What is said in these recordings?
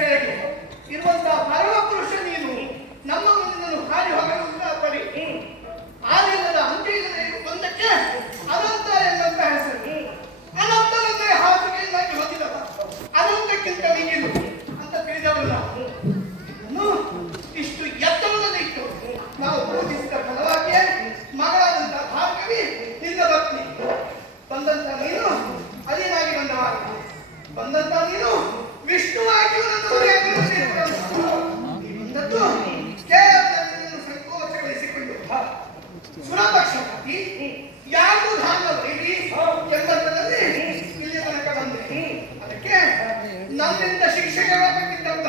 ಕೆಳಗೆ ಇರುವಂತಹ ಪರಮ ಪುರುಷ ನೀನು ನಮ್ಮ ಮುಂದೆ ಹಾಡಿ ಹೊಗಳುವಂತಹ ಪರಿ ಆದಿಲ್ಲದ ಅಂತ್ಯವಿಲ್ಲದೆ ಒಂದಕ್ಕೆ ಅನಂತ ಎಂಬಂತ ಹೆಸರು. ಅನಂತನಂತೆ ಹಾಸಿಗೆಯನ್ನಾಗಿ ಹೊಂದಿದವ ಅನಂತಕ್ಕಿಂತ ಮಿಗಿಲು ಅಂತ ತಿಳಿದವಲ್ಲ. ಇಷ್ಟು ಎತ್ತರದಲ್ಲಿಟ್ಟು ನಾವು ಪೂಜಿಸಿದ ಫಲವಾಗಿಯೇ ಮಗಳಾದಂತಹ ಭಾರ್ಗವಿ ನಿನ್ನ ಭಕ್ತಿ ಬಂದಂತ ನೀನು ಅದೇನಾಗಿ ಬಂದಂತ ನೀನು ವಿಷ್ಣುವಾಗಿ ಕೇವಲ ಸಂಕೋಚಗೊಳಿಸಿಕೊಂಡು ಸುರಪಕ್ಷಪಾತಿ ಯಾರು ಧಾನ್ಯ ವೈರಿ ಎಂಬಂತದಲ್ಲಿ ಇಲ್ಲಿ ತನಕ ಬಂದೆ. ಅದಕ್ಕೆ ನನ್ನಿಂದ ಶಿಕ್ಷೆಗಳಾಗಬೇಕಿದ್ದಂತ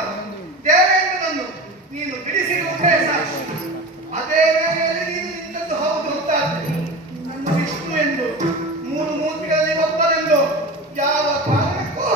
ದೇವೇಂದ್ರನನ್ನು ನೀನು ತಿಳಿಸಿರುವುದೇ ಸಾಕ್ಷಿ. ಅದೇ ವೇಳೆಯಲ್ಲಿ ನೀನು ನಿಂತದ್ದು ಹೌದು ಹೊತ್ತಾದ್ರೆ ನನ್ನ ವಿಷ್ಣು ಎಂದು ಮೂರು ಮೂರ್ತಿಗಳಲ್ಲಿ ಒಬ್ಬನೆಂದು ಯಾವ ಕಾರಣಕ್ಕೂ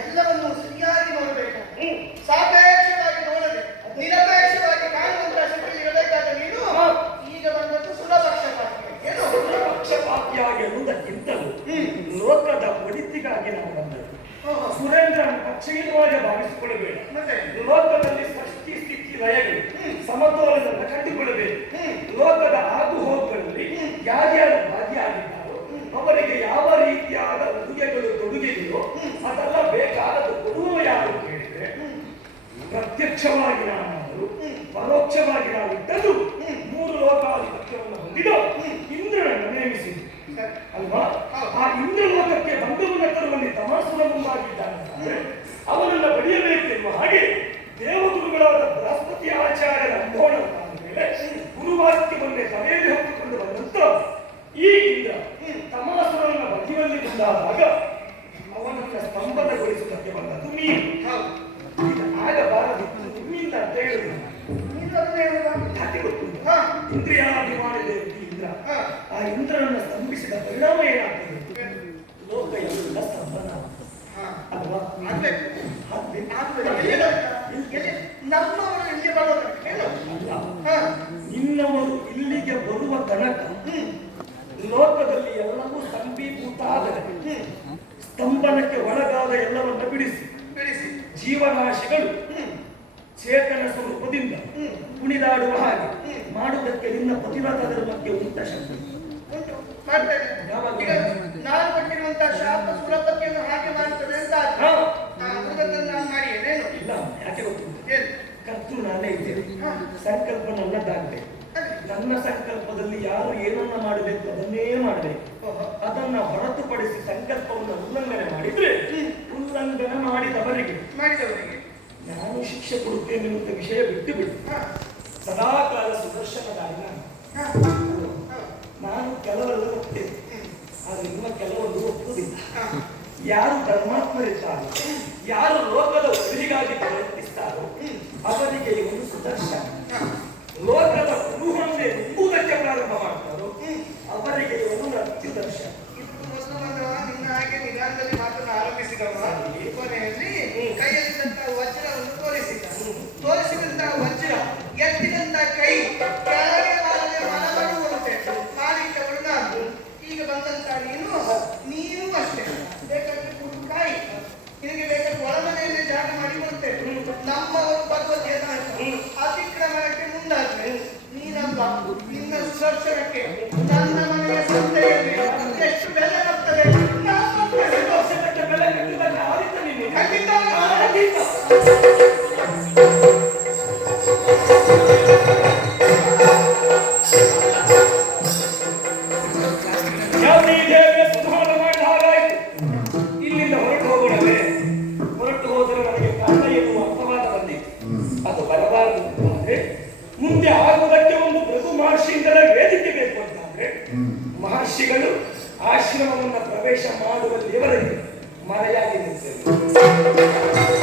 ಎಲ್ಲವನ್ನು ಸರಿಯಾಗಿ ನೋಡಬೇಕು. ಸಾಪೇಕ್ಷವಾಗಿ ನೋಡದೆ ನಿರಪೇಕ್ಷವಾಗಿ ಕಾಣುವಂತ ಸ್ಥಿತಿಯಲ್ಲಿ ಇರಬೇಕಾದ ನೀನು ಈಗ ಬಂದದ್ದು ಸುರಪಕ್ಷಪಾತಿಯಾಗಿ ಎನ್ನುವುದಕ್ಕಿಂತಲೂ ಲೋಕದ ಒಳಿತಿಗಾಗಿ ನಾವು ಬಂದದ್ದು. ಸುರೇಂದ್ರನ ಪಕ್ಷೀಯವಾಗಿ ಭಾವಿಸಿಕೊಳ್ಳಬೇಡ. ಲೋಕದಲ್ಲಿ ಸೃಷ್ಟಿ ಸ್ಥಿತಿ ಲಯಗಳು ಸಮತೋಲನವನ್ನು ಕಂಡುಕೊಳ್ಳಬೇಕು. ಲೋಕದ ಆಗು ಹೋಗುಗಳಲ್ಲಿ ಯಾರ್ಯಾರು ಭಾಗಿಯಾಗಿದ್ದಾರೋ ಅವರಿಗೆ ಯಾವ ರೀತಿಯಾದ ಉಡುಗೆಗಳು ತೊಡುಗೆಗಳು ಅದೆಲ್ಲ ಬೇಕಾದದ್ದು ಕೊಡುವ ಯಾರು ಕೇಳಿದ್ರೆ ಪ್ರತ್ಯಕ್ಷವಾಗಿ ನಾವು ಪರೋಕ್ಷವಾಗಿ ನಾವು ಇಟ್ಟದ್ದು ಮೂರು ಲೋಕಾಧಿಪತ್ಯವನ್ನು ಹೊಂದಿದ ಇಂದ್ರನನ್ನು ನೇಮಿಸಿದ್ದು ಅಲ್ವಾ. ಆ ಇಂದ್ರಲೋಕಕ್ಕೆ ಬಂಧುವನ್ನು ತರುವಲ್ಲಿ ತಮಾಸುರ ಮುಂದಾಗಿದ್ದಾನೆ. ಅವನನ್ನು ಬಡಿಯಬೇಕೆನ್ನುವ ಹಾಗೆ ದೇವಗುರುಗಳಾದ ಬೃಹಸ್ಪತಿ ಆಚಾರ್ಯರ ಅಂಬೋಣದ ಮೇಲೆ ಗುರುವಾಕ್ಯವನ್ನೇ ತಲೆಯಲ್ಲಿ ಹೊತ್ತುಕೊಂಡು ಬಂದಂತ ಈ ಇಂದ್ರ ತಮಾಸುರನ್ನ ಬದಿಯಲ್ಲಿ ಮುಂದಾದಾಗ ಅವನನ್ನ ಸ್ತಂಭನಗೊಳಿಸುವುದಕ್ಕೆ ಬಂದದ್ದು ನೀನು. ಆಗಬಾರದಿತ್ತು ನಿಮ್ಮಿಂದ ಅಂತ ಹೇಳಿದ್ರು. ಇಂದ್ರಿಯಾಭಿಮಾನಿ ದೇವತೆ ಇಂದ್ರ. ಆ ಇಂದ್ರನನ್ನು ಸ್ತಂಭಿಸಿದ ಪರಿಣಾಮ ಏನಾಗ್ತದೆ? ಲೋಕ ಎಲ್ಲ ಸ್ತಂಭನ ಅಲ್ವಾ. ನಿನ್ನವರು ಇಲ್ಲಿಗೆ ಬರುವ ತನಕ ಲೋಕದಲ್ಲಿ ಎಲ್ಲವೂ ಸ್ತಂಭೀಭೂತ ಆದರೆ ಸ್ತಂಭನಕ್ಕೆ ಒಳಗಾದ ಎಲ್ಲವನ್ನ ಬಿಡಿಸಿ ಜೀವರಾಶಿಗಳು ಚೇತನ ಸ್ವರೂಪದಿಂದ ಕುಣಿದಾಡುವ ಹಾಗೆ ಮಾಡುವುದಕ್ಕೆ ನಿನ್ನ ಪತಿವ್ರತ ಧರ್ಮಕ್ಕೆ ಉಂಟ ಶಕ್ತಿ ನಾನು ಕೊಟ್ಟಿರುವಂತಹ ಶಾಪ ಸುರಪತಿಯನ್ನು ಹಾಗೆ ಮಾಡ್ತದೆ ಅಂತ ನಾನು ಮಾಡಿಯೇನೇನು ಇಲ್ಲ. ಯಾಕೆ ಗೊತ್ತಿಲ್ಲ, ಕರ್ತೃ ನಾನೇ ಇದ್ದೇನೆ. ಸಂಕಲ್ಪ ನನ್ನದಾಗಬೇಕು. ನನ್ನ ಸಂಕಲ್ಪದಲ್ಲಿ ಯಾರು ಏನನ್ನ ಮಾಡಬೇಕು ಅದನ್ನೇ ಮಾಡಬೇಕು. ಅದನ್ನ ಹೊರತುಪಡಿಸಿ ಸಂಕಲ್ಪವನ್ನು ಉಲ್ಲಂಘನೆ ಮಾಡಿದ್ರೆ ಉಲ್ಲಂಘನೆ ಮಾಡಿದವರಿಗೆ ನಾನು ಶಿಕ್ಷೆ ಕೊಡುತ್ತೇನೆ ಎನ್ನುವಂತ ವಿಷಯ ಬಿಟ್ಟು ಬಿಡು. ಸದಾಕಾಲ ಸುದರ್ಶನದಾಗಿ ನಾನು ಕೆಲವರೆಲ್ಲ ಒಪ್ತೇನೆ, ಆದರೆ ಇನ್ನು ಕೆಲವರು ಒಪ್ಪುವುದಿಲ್ಲ. ಯಾರು ಧರ್ಮಾತ್ಮರಿದ್ದಾರೋ, ಯಾರು ಲೋಕದ ಒಳಿಗಾಗಿ ಪ್ರಯತ್ನಿಸ್ತಾರೋ ಅವರಿಗೆ ಇವನು ಸುದರ್ಶನ. ಲೋಕದ ಕುರುಹನ್ನೇ ನಿಂಬುವುದಕ್ಕೆ ಪ್ರಾರಂಭ ಮಾಡ್ತಾರೋ ಅವರಿಗೆ ಇವನು ಅತ್ಯುದರ್ಶನ. ನಿನ್ನ ಹಾಗೆ ನಿಧಾನದಲ್ಲಿ ಮಾತನ್ನು ಆರಂಭಿಸಿದವ ಕೊನೆಯಲ್ಲಿ ಕೈಯಲ್ಲಿದ್ದಂತಹ ವಜ್ರವನ್ನು ತೋರಿಸಿದಂತಹ ವಜ್ರ ಎತ್ತಿದಂತ ಕೈ ಕೆಳಗೆ ಮಾಡದೆ ಮನಮಡುವಂತೆ ಮಾಡಿಟ್ಟವಳು ನಾನು. ಈಗ ಬಂದಂತ ನೀನು ಅಷ್ಟೇ ಬೇಕಾದ್ರೆ ಕುಡುಕಾಯಿ ನಿನಗೆ ಬೇಕಾದ್ರೆ ಒಳಮನೆಯಲ್ಲಿ ಜಾಗ ಮಾಡಿಕೊಡ್ತೆ. ನಮ್ಮವರು ಭಗವದ್ಗೀತ ಅತಿಕ್ರಮಣಕ್ಕೆ ಮುಂದಾದ್ರೆ ನೀನಲ್ಲ, ನಿನ್ನ ಸುದರ್ಶನಕ್ಕೆ ನನ್ನ ಮನೆಯ ಸಂತೆಯಲ್ಲಿ ಎಷ್ಟು ಬೆಲೆ ಬರ್ತದೆ. ಬೆಲೆ ಕಟ್ಟಿದಾಗ ಆದಿತ್ತ ನೀನು ಖಂಡಿತ ಬರಬಾರದು ಅಂತಂದ್ರೆ, ಮುಂದೆ ಆಗುವುದಕ್ಕೆ ಒಂದು ಭೃಗು ಮಹರ್ಷಿಯಿಂದಲೇ ವೇದಿಕೆ ಬೇಕು ಅಂತಂದ್ರೆ, ಮಹರ್ಷಿಗಳು ಆಶ್ರಮವನ್ನು ಪ್ರವೇಶ ಮಾಡುವಲ್ಲಿಯವರೆಗೆ ಮರೆಯಾಗಿ ನಿಂತಿದೆ.